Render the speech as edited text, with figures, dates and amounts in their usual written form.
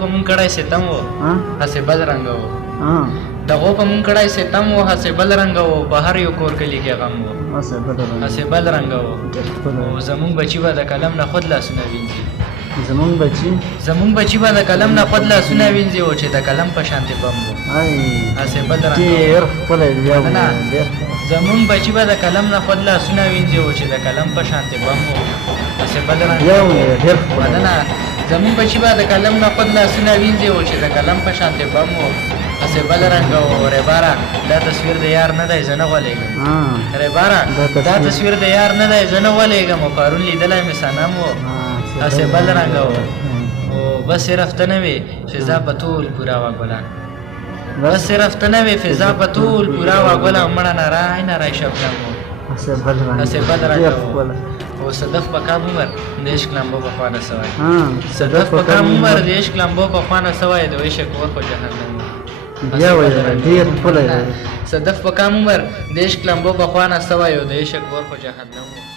په مونږ کړی ستم و هسې بل رنګه و دغو په مونږ کړی ستم و هسې بل رنګه و په هر یو کور کلي کې غم و هسې بل رنګه و او زمونږ بچي به د قلم نه خود لاسونه وینځي زمونږ بچي به د قلم نه خود لاسونه وینځي او چې د قلم په شانتې بم و هسې بل رنګه زمونږ بچي به د قلم نه خود لاسونه وینځي او چې د قلم په شانتې بم و هسې بل رنګه زمونږ بچي به د قلم نه خود لاسونه وینځي او چې د قلم په شانتې بم و هسې بل رنګه و ریباره دا تصویر د یار نه دی زه نه غولېږم ریباره دا تصویر د یار نه دی زه نه غولېږم او پرون لیدلی مې صنم و هسې بل رنګه و او بس صرف ته نه وې فضا په ټول پوره وه ګلان بس صرف ته نه وې فضا په ټول پوره وه ګله مړه نری شبنم و هسې بل رنګه و او صدف په کام عمر د عشق لمبو په خوانه سوی صدف په کام عمر د عشق لمبو په خوانه سوی د عشق ور خو جهنم صدف په کام عمر د عشق لمبو په خوانه سوی او د عشق ور خو جهنم